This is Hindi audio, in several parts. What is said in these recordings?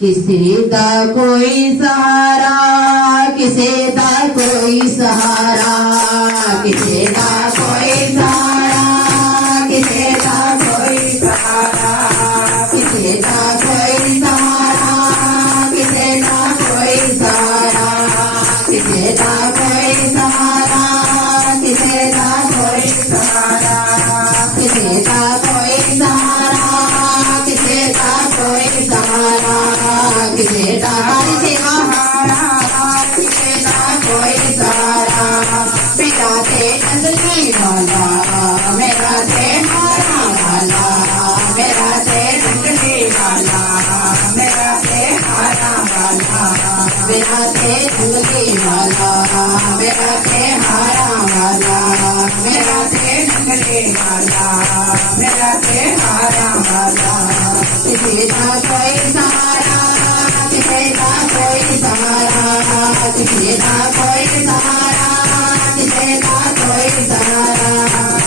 किसी दा कोई सहारा, किसी दा कोई सहारा, किसी दा कोई सहारा, किसी दा कोई सहारा, किसी दा कोई सहारा, किसी दा कोई सहारा, किसी दा कोई सहारा, किसी दा कोई सहारा, किसी दा कोई सहारा, किसी दा कोई सहारा, किसी दा कोई सहारा, किसी दा कोई सहारा। मेरा ते नंदनी वाला, मेरा ते हारा वाला, मेरा ते नंदनी वाला, मेरा ते हारा वाला, मेरा ते नंदनी वाला, मेरा ते हारा वाला, मेरा ते नंदनी वाला, मेरा ते हारा वाला। किसी दा कोई सहारा, किसी दा कोई सहारा, किसी दा कोई सहारा, किसी दा कोई सहारा।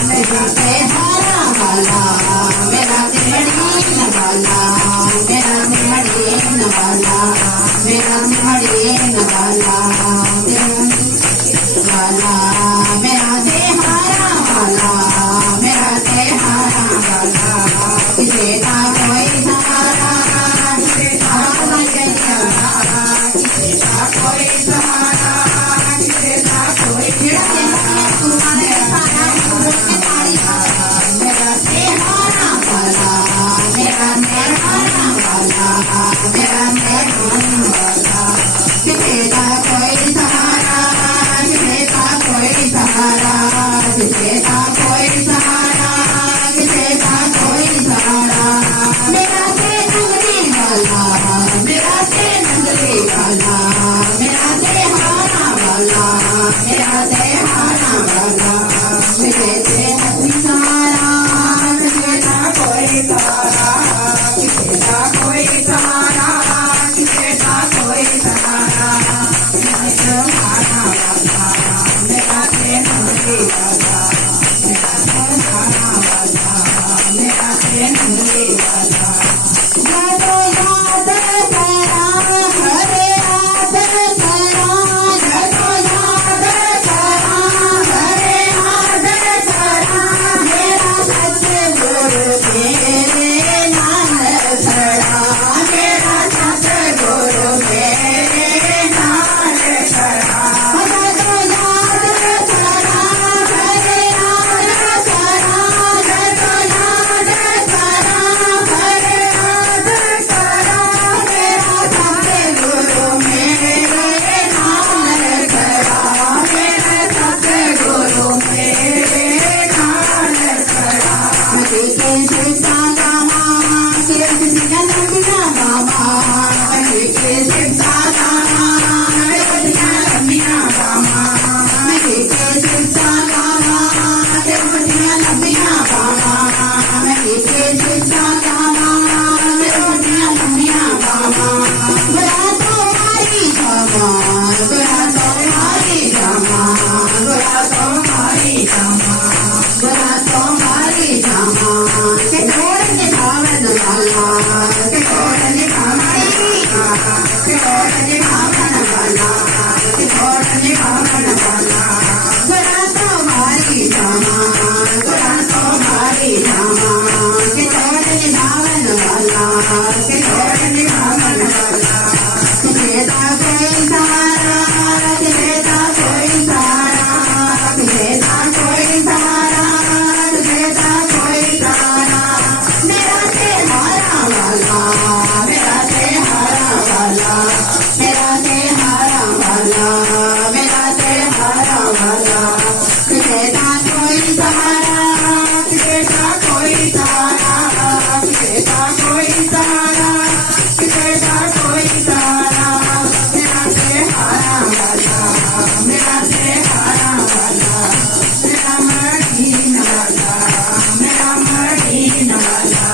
मेरा ते हारा वाला, मेरा ते मदीना वाला, मेरा ते मदीना वाला, मेरा ते मदीना वाला, वाला, मेरा ते हारा वाला, मेरा ते हारा वाला। किसी दा कोई सहारा, किसी दा कोई सहारा, किसी दा कोई सहारा, किसी दा कोई तुम्हारे सारा मेरा ते हारा वाला, मेरा ते हारा वाला, मेरा ते हारा वाला। किसी दा कोई सहारा, किसी दा कोई सहारा, किसी दा कोई सहारा, किसी दा कोई सहारा। मेरा ते नंदनी वाला, मेरा ते नंदनी वाला, मेरा ते हारा वाला, मेरा ते हारा वाला। मेरे ते कोई सहारा, किसी दा कोई सहारा, किसी दा कोई सहारा, किसी दा कोई सहारा। मेरा ते हारा वाला, मेरा ते नंदनी वाला, मेरा ते हारा वाला, मेरा ते नंदनी वाला। मैं तो याद करा, हरे याद करा, मैं तो याद करा, हरे याद करा। मेरा सतगुरु मेरे नाल खड़ा, मेरा सतगुरु मेरे नाल खड़ा। मैं तो याद करा, हरे याद करा, मैं तो याद करा, हरे याद करा। मेरा सतगुरु मेरे नाल खड़ा, मेरा सतगुरु मेरे नाल खड़ा। मैं के सिमटा गामा, के सिमटा लंबिया गामा, मैं के सिमटा गामा, मैं सिमटा लंबिया गामा, मैं के सिमटा गामा, के सिमटा लंबिया गामा, मैं के सिमटा गामा, मैं सिमटा लंबिया गामा। गोरा तो मारी गामा, गोरा तो मारी गामा, गोरा तो मारी गामा, गोरा तो मारी गामा। के कोरन भावन वाला, के कोरन भावन वाला, के कोरन भावन वाला, के कोरन भावन वाला। गोरा तो मारी गामा, गोरा तो मारी गामा, के कोरन भावन वाला, के कोरन भावन वाला। किसी दा कोई सहारा, किसी दा कोई सहारा, किसी दा कोई सहारा, किसी दा कोई सहारा। मेरा ते हारा वाला, मेरा ते हारा वाला, मेरा ते हारा वाला, मेरा ते हारा वाला। किसी दा कोई सहारा, किसी दा कोई सहारा, किसी दा कोई सहारा, किसी दा कोई सहारा। मेरा ते हारा वाला, मेरा ते हारा वाला, मेरा मदीना वाला, मेरा मदीना वाला।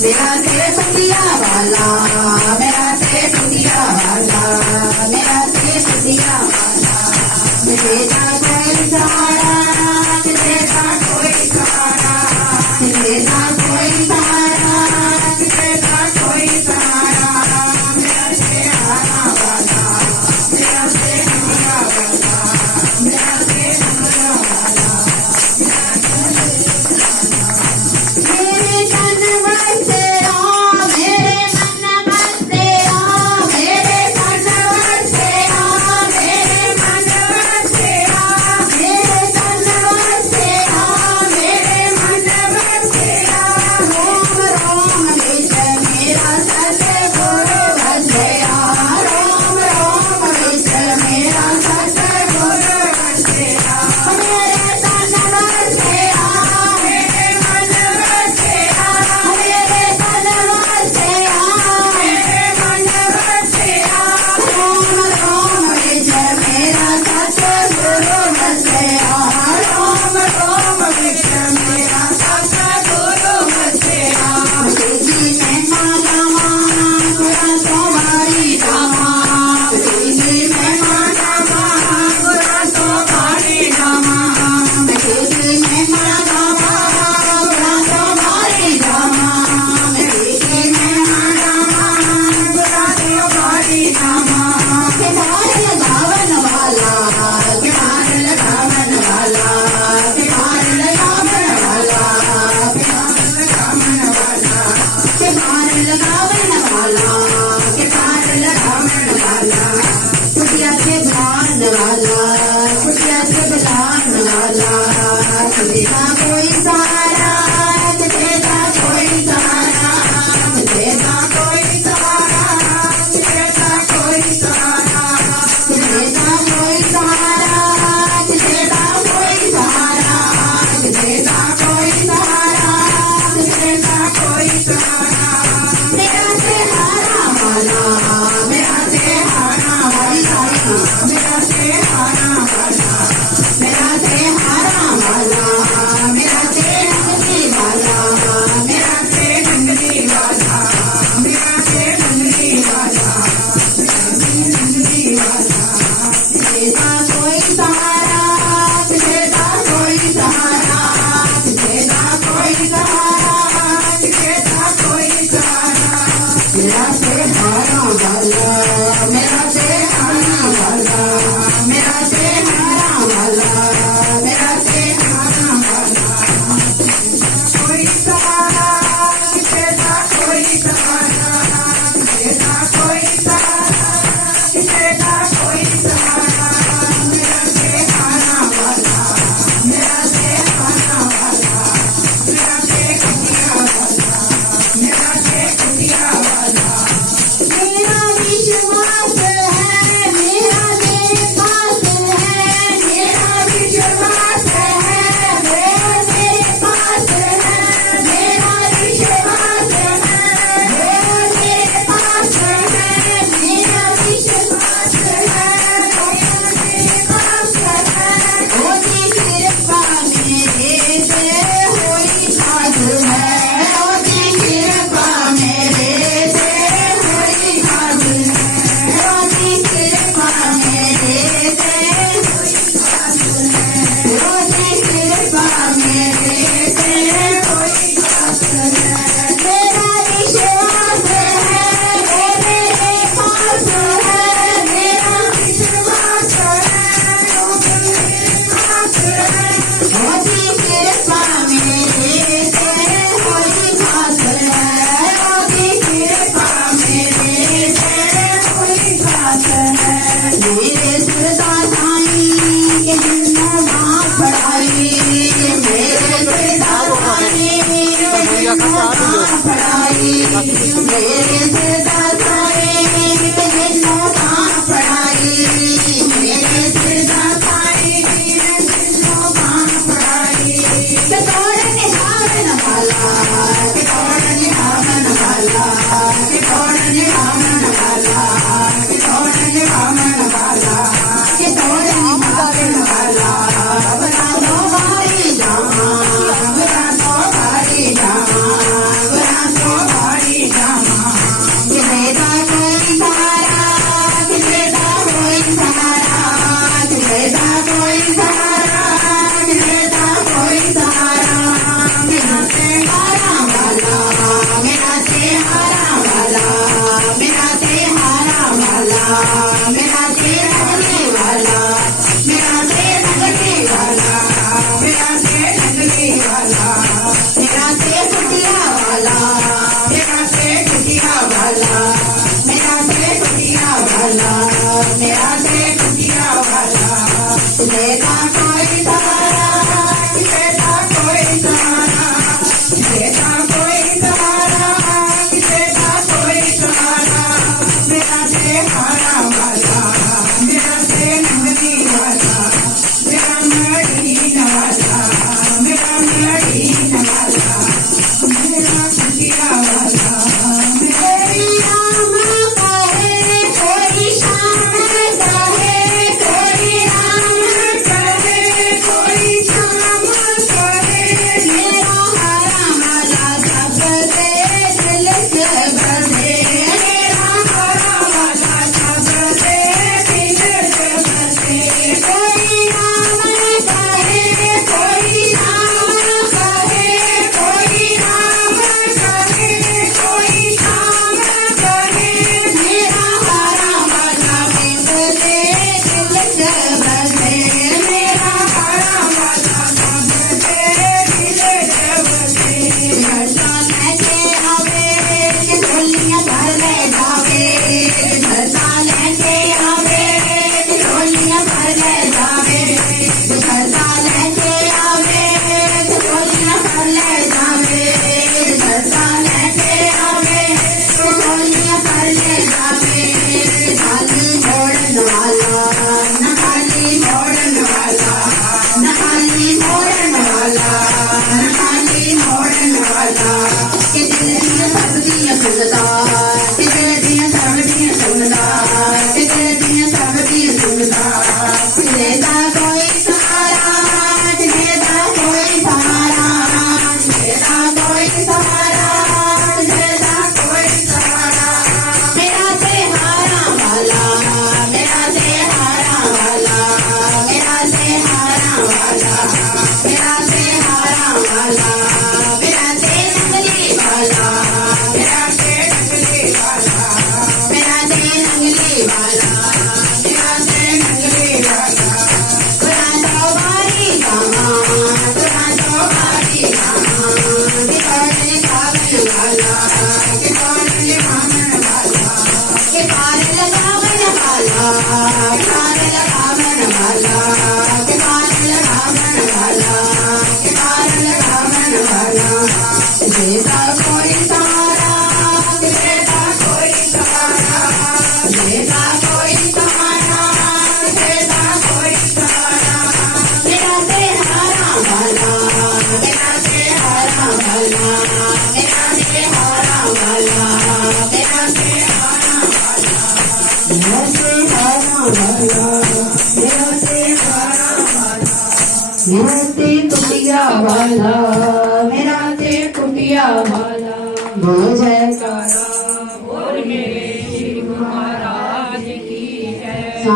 मेरा ते सतिया वाला, मेरा ते सतिया वाला, मेरा ते सतिया वाला। किसी दा कोई सहारा, किसी दा कोई सहारा, किसी दा कोई सहारा, कोई सहारा मेरा सहारा वाला मेरा सहारा वाला मेरा सहारा वाला मेरा सहारा वाला मेरा नंगली वाला मेरा नंगली वाला मेरा नंगली वाला नंगली वाला तेरा कोई सहारा तेरा कोई सहारा तेरा कोई सहारा तेरा कोई सहारा मेरा सहारा वाला मेरा सहारा वाला मेरा सहारा वाला मेरा सहारा वाला कोई सहारा तेरा कोई सहारा तेरा कोई सहारा तेरा कोई सहारा मेरा सहारा वाला मेरा सहारा वाला मेरा सहारा वाला मेरा सहारा वाला मेरा विश्वास है मेरा तेरे पास है मेरा विश्वास है मेरा तेरे पास है मेरा विश्वास है मेरा तेरे पास है मेरा विश्वास है मेरे पास है होती कृपा मेरे से होई खास है होती कृपा मेरे से होई खास है होती कृपा मेरे से होई खास है होती कृपा मेरे से होई खास है मेरा विश्वास है मेरे पास है मेरा विश्वास है मेरे पास है होती कृपा मेरे से होई खास है होती कृपा मेरे से होई खास है मेरे सदा साईं के जिन्ना मां पढ़ाई मेरे सदा साईं के जिन्ना मां पढ़ाई मेरे सदा साईं के जिन्ना मां पढ़ाई मेरे सदा साईं के जिन्ना मां पढ़ाई के तोड़न हावन वाला के तोड़न हावन वाला के तोड़न हावन वाला के तोड़न हावन वाला के तोड़न हावन वाला बना दो भारी जामा बना दो भारी जामा बना दो भारी जामा कि बेटा कोई सहारा कि बेटा कोई सहारा कि बेटा कोई सहारा कि बेटा कोई सहारा मेरा सहारा वाला मेरा सहारा वाला मेरा सहारा वाला मेरा नंगली वाला मेरा नंगली वाला मेरा नंगली वाला मेरा कुटिया वाला मेरा कुटिया वाला मेरा कुटिया वाला मेरा कुटिया वाला तेरा कोई सहारा तेरा कोई सहारा तेरा कोई सहारा तेरा कोई सहारा मेरा सहारा वाला मेरा नंगली वाला मेरा नंगली वाला मेरा नंगली वाला मेरा कुटिया ਕਿ ਦਿਲ ਦੀਆਂ ਸਭ ਦੀਆਂ ਸੁਣਦਾ ਕਿ ਦਿਲ ਦੀਆਂ ਸਭ ਦੀਆਂ ਸੁਣਦਾ ਕਿ ਦਿਲ ਦੀਆਂ ਸਭ ਦੀਆਂ ਸੁਣਦਾ ਜਿਹਦੇ ਦਾ ਕੋਈ ਸਹਾਰਾ ਜਿਹਦੇ ਦਾ ਕੋਈ ਸਹਾਰਾ ਜਿਹਦੇ ਦਾ ਕੋਈ ਸਹਾਰਾ ਜਿਹਦੇ ਦਾ ਕੋਈ ਸਹਾਰਾ ਮੇਰਾ ਸਹਾਰਾ ਵਾਲਾ ਮੇਰਾ ਸਹਾਰਾ ਵਾਲਾ ਮੇਰਾ ਸਹਾਰਾ ਵਾਲਾ मेरा से हारा वाला मेरा से नंगली वाला मेरा से नंगली वाला मेरा से नंगली वाला मेरा से नंगली वाला तुरा तो बारी गामा तुरा तो बारी गामा कि पारले कावन वाला कि पारले कावन वाला कि पारले कावन वाला पारले कावन वाला कि पारले कावन वाला जेदा कोई सहारा जेदा कोई सहारा जेदा कोई सहारा जेदा कोई सहारा मेरा से हारा वाला मेरा से हारा वाला मेरा से हारा वाला मेरा से हारा वाला मेरा से हारा वाला मेरा से हारा वाला मेरा से कुटिया वाला मेरा से कुटिया वाला बोल जयकारा